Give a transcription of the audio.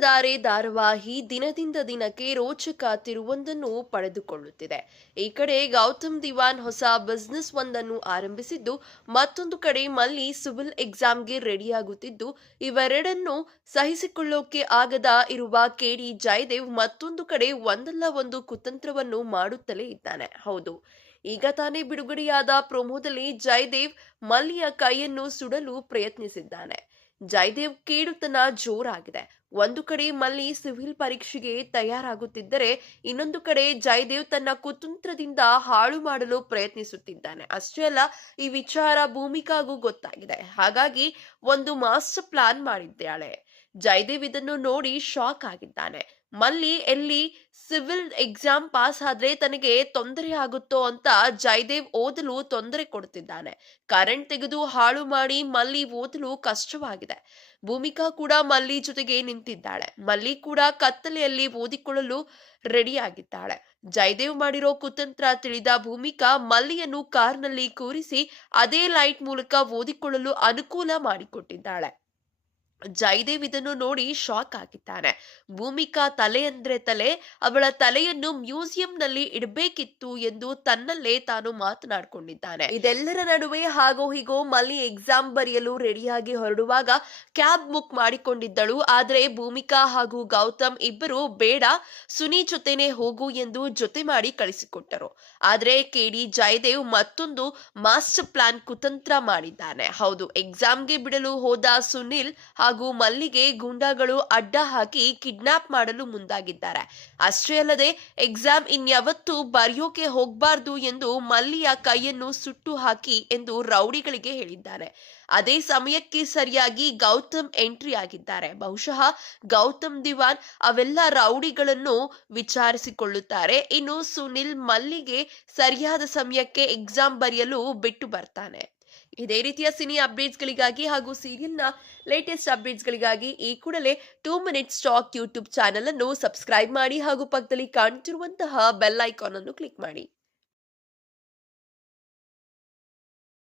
ಮತದಾರೆ ಧಾರಾವಾಹಿ ದಿನದಿಂದ ದಿನಕ್ಕೆ ರೋಚಕ ತಿರುವೊಂದನ್ನು ಪಡೆದುಕೊಳ್ಳುತ್ತಿದೆ. ಈ ಕಡೆ ಗೌತಮ್ ದಿವಾನ್ ಹೊಸ ಬಿಸ್ನೆಸ್ ಒಂದನ್ನು ಆರಂಭಿಸಿದ್ದು, ಮತ್ತೊಂದು ಕಡೆ ಮಲ್ಲಿ ಸಿವಿಲ್ ಎಕ್ಸಾಮ್ಗೆ ರೆಡಿಯಾಗುತ್ತಿದ್ದು, ಇವೆರಡನ್ನು ಸಹಿಸಿಕೊಳ್ಳೋಕೆ ಆಗದ ಇರುವ ಕೆಡಿ ಜಯದೇವ್ ಮತ್ತೊಂದು ಕಡೆ ಒಂದಲ್ಲ ಒಂದು ಕುತಂತ್ರವನ್ನು ಮಾಡುತ್ತಲೇ ಇದ್ದಾನೆ. ಹೌದು, ಈಗ ತಾನೇ ಬಿಡುಗಡೆಯಾದ ಪ್ರೊಮೋದಲ್ಲಿ ಜಯದೇವ್ ಮಲ್ಲಿಯ ಕೈಯನ್ನು ಸುಡಲು ಪ್ರಯತ್ನಿಸಿದ್ದಾನೆ. ಜಯದೇವ್ ಕೇಡುತನ ಜೋರಾಗಿದೆ. ಒಂದು ಕಡೆ ಮಲ್ಲಿ ಸಿವಿಲ್ ಪರೀಕ್ಷೆಗೆ ತಯಾರಾಗುತ್ತಿದ್ದರೆ, ಇನ್ನೊಂದು ಕಡೆ ಜಯದೇವ್ ತನ್ನ ಕುತಂತ್ರದಿಂದ ಹಾಳು ಮಾಡಲು ಪ್ರಯತ್ನಿಸುತ್ತಿದ್ದಾನೆ. ಅಷ್ಟೇ ಅಲ್ಲ, ಈ ವಿಚಾರ ಭೂಮಿಕಾಗೂ ಗೊತ್ತಾಗಿದೆ. ಹಾಗಾಗಿ ಒಂದು ಮಾಸ್ಟರ್ ಪ್ಲಾನ್ ಮಾಡಿದ್ದಾಳೆ. ಜಯದೇವ್ ಇದನ್ನು ನೋಡಿ ಶಾಕ್ ಆಗಿದ್ದಾನೆ. ಮಲ್ಲಿ ಎಲ್ಲಿ ಸಿವಿಲ್ ಎಕ್ಸಾಮ್ ಪಾಸ್ ಆದ್ರೆ ತನಗೆ ತೊಂದರೆ ಆಗುತ್ತೋ ಅಂತ ಜಯದೇವ್ ಓದಲು ತೊಂದರೆ ಕೊಡುತ್ತಿದ್ದಾನೆ. ಕರೆಂಟ್ ತೆಗೆದು ಹಾಳು ಮಾಡಿ ಮಲ್ಲಿ ಓದಲು ಕಷ್ಟವಾಗಿದೆ. ಭೂಮಿಕಾ ಕೂಡ ಮಲ್ಲಿ ಜೊತೆಗೆ ನಿಂತಿದ್ದಾಳೆ. ಮಲ್ಲಿ ಕೂಡ ಕತ್ತಲೆಯಲ್ಲಿ ಓದಿಕೊಳ್ಳಲು ರೆಡಿಯಾಗಿದ್ದಾಳೆ. ಜಯದೇವ್ ಮಾಡಿರೋ ಕುತಂತ್ರ ತಿಳಿದ ಭೂಮಿಕಾ ಮಲ್ಲಿಯನ್ನು ಕಾರ್ನಲ್ಲಿ ಕೂರಿಸಿ ಅದೇ ಲೈಟ್ ಮೂಲಕ ಓದಿಕೊಳ್ಳಲು ಅನುಕೂಲ ಮಾಡಿಕೊಟ್ಟಿದ್ದಾಳೆ. ಜಯದೇವ್ ಇದನ್ನು ನೋಡಿ ಶಾಕ್ ಆಗಿದ್ದಾನೆ. ಭೂಮಿಕಾ ತಲೆ ಅಂದ್ರೆ ತಲೆ, ಅವಳ ತಲೆಯನ್ನು ಮ್ಯೂಸಿಯಂನಲ್ಲಿ ಇಡಬೇಕಿತ್ತು ಎಂದು ತನ್ನಲ್ಲೇ ತಾನು ಮಾತನಾಡಿಕೊಂಡಿದ್ದಾನೆ. ಇದೆಲ್ಲರ ನಡುವೆ ಹಾಗೋ ಹೀಗೋ ಮಲ್ಲಿ ಎಕ್ಸಾಮ್ ಬರೆಯಲು ರೆಡಿಯಾಗಿ ಹೊರಡುವಾಗ ಕ್ಯಾಬ್ ಬುಕ್ ಮಾಡಿಕೊಂಡಿದ್ದಳು. ಆದ್ರೆ ಭೂಮಿಕಾ ಹಾಗೂ ಗೌತಮ್ ಇಬ್ಬರು ಬೇಡ, ಸುನಿ ಜೊತೆನೆ ಹೋಗು ಎಂದು ಜೊತೆ ಮಾಡಿ ಕಳಿಸಿಕೊಟ್ಟರು. ಆದ್ರೆ ಕೆಡಿ ಜಯದೇವ್ ಮತ್ತೊಂದು ಮಾಸ್ಟರ್ ಪ್ಲಾನ್ ಕುತಂತ್ರ ಮಾಡಿದ್ದಾನೆ. ಹೌದು, ಎಕ್ಸಾಮ್ಗೆ ಬಿಡಲು ಹೋದ ಸುನಿಲ್ ಹಾಗೂ ಮಲ್ಲಿಗೆ ಗೂಂಡಾಗಳು ಅಡ್ಡ ಹಾಕಿ ಕಿಡ್ನಾಪ್ ಮಾಡಲು ಮುಂದಾಗಿದ್ದಾರೆ. ಅಷ್ಟೇ ಅಲ್ಲದೆ ಎಕ್ಸಾಮ್ ಇನ್ಯಾವತ್ತೂ ಬರೆಯೋಕೆ ಹೋಗ್ಬಾರ್ದು ಎಂದು ಮಲ್ಲಿಯ ಕೈಯನ್ನು ಸುಟ್ಟು ಹಾಕಿ ಎಂದು ರೌಡಿಗಳಿಗೆ ಹೇಳಿದ್ದಾನೆ. ಅದೇ ಸಮಯಕ್ಕೆ ಸರಿಯಾಗಿ ಗೌತಮ್ ಎಂಟ್ರಿ ಆಗಿದ್ದಾರೆ. ಬಹುಶಃ ಗೌತಮ್ ದಿವಾನ್ ಅವೆಲ್ಲ ರೌಡಿಗಳನ್ನು ವಿಚಾರಿಸಿಕೊಳ್ಳುತ್ತಾರೆ. ಇನ್ನು ಸುನಿಲ್ ಮಲ್ಲಿಗೆ ಸರಿಯಾದ ಸಮಯಕ್ಕೆ ಎಕ್ಸಾಮ್ ಬರೆಯಲು ಬಿಟ್ಟು ಬರ್ತಾನೆ. ಇದೇ ರೀತಿಯ ಸಿನಿ ಅಪ್ಡೇಟ್ಸ್ಗಳಿಗಾಗಿ ಹಾಗೂ ಸೀರಿಯಲ್ನ ಲೇಟೆಸ್ಟ್ ಅಪ್ಡೇಟ್ಸ್ಗಳಿಗಾಗಿ ಈ ಕೂಡಲೇ 2 ಮಿನಿಟ್ಸ್ ಟಾಕ್ ಯೂಟ್ಯೂಬ್ ಚಾನೆಲ್ ಅನ್ನು ಸಬ್ಸ್ಕ್ರೈಬ್ ಮಾಡಿ ಹಾಗೂ ಪಕ್ಕದಲ್ಲಿ ಕಾಣುತ್ತಿರುವಂತಹ ಬೆಲ್ ಐಕಾನ್ ಅನ್ನು ಕ್ಲಿಕ್ ಮಾಡಿ.